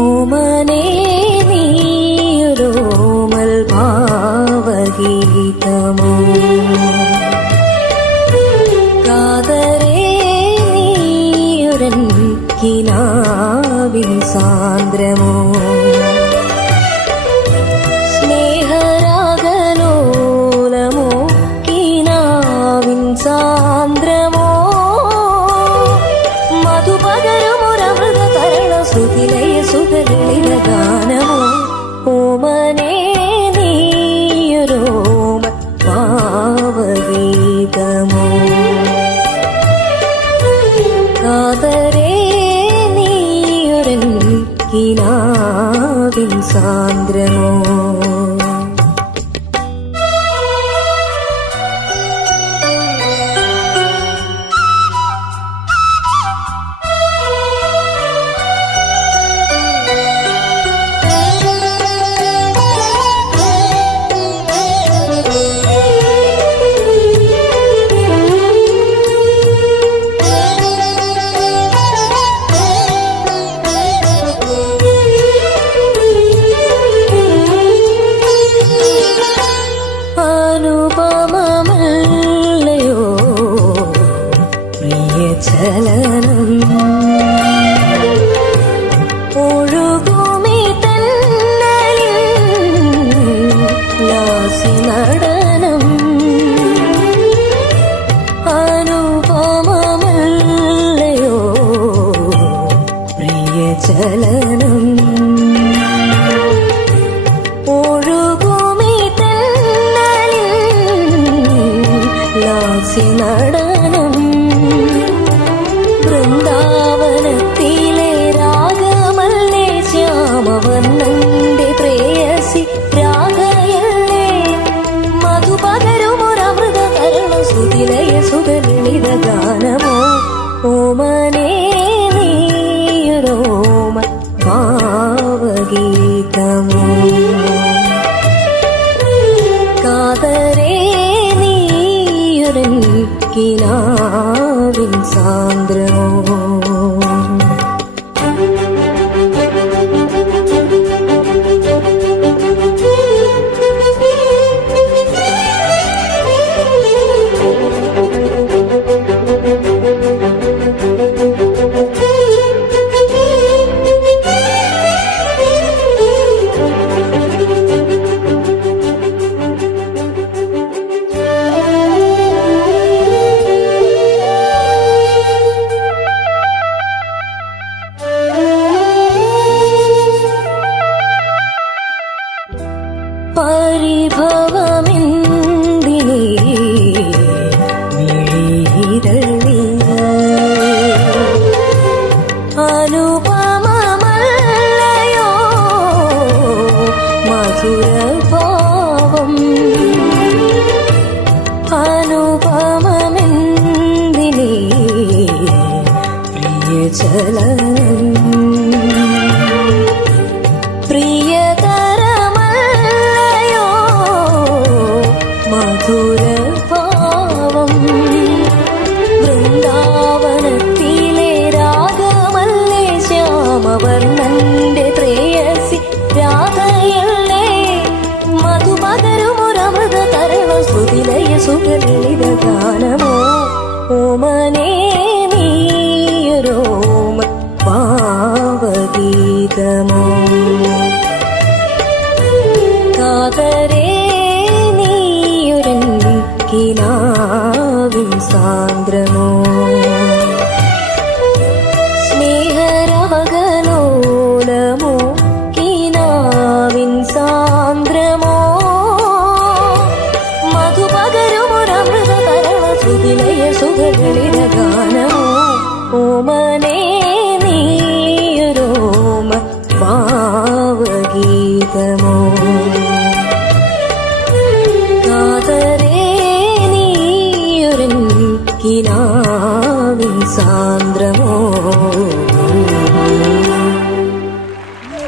ഓമനേ നീയൊരോമൽ ഭാവഗീതമോ കാതരേ നീയൊരൻ കിനാവിൻ സാന്ദ്രമോ സ്നേഹരാഗലോലമോ കിനാവിൻ സാന്ദ്രമോ മധുപകരുമൊരമൃത തരണ Sruthilaya സുഖലളിത ഗാനമോ ഓമനേ നീയൊരോമ ഭാവഗീതമോ കാതരേ നീയൊരൻ കിനാവിൻ സാന്ദ്രമോ അനുപമമല്ലയോ പ്രിയചലനം ഒഴുകുമി തന്നലിൽ ലാസ്യ Natanam അനുപമമല്ലയോ പ്രിയചലനം Natanam വൃന്ദാവനത്തിലെ രാഗമല്ലേ ശ്യാമവർണ്ണന്റെ പ്രേയസി രാഗയല്ലേ മധുപകരുമൊരമൃത തരണ സുതിലയ സുഖലളിത ഗാനമോ ഓമനേ നീയൊരോമ ഭാവഗീതമോ കാതരേ കിനാവിൻ സാന്ദ്രമോ പരിഭവമെന്തിനീ മിഴിയിരളിൽ അനുപമമല്ലയോ മധുരഭാവം അനുപമമെന്തിനീ പ്രിയചലനം മധുരഭാവം വൃന്ദാവനത്തിലെ രാഗമല്ലേ ശ്യാമവർണ്ണന്റെ പ്രേയസി രാധയല്ലേ മധുപകരുമൊരമൃത തരണ Sruthilaya സുഖലളിത ഗാനമോ ഓമനേ നീയൊരോമ ഭാവഗീതമോ കാതരേ കിനാവിൻ സാന്ദ്രമോ സ്നേഹരാഗലോലമോ കിനാവിൻ സാന്ദ്രമോ മധുപകരുമൊരമൃത തരണ സുതിലയ സുഖലളിത ഗാനമോ ഓമനേ നീയൊരോമ ഭാവഗീതമോ കിനാവിൻ സാന്ദ്രമോ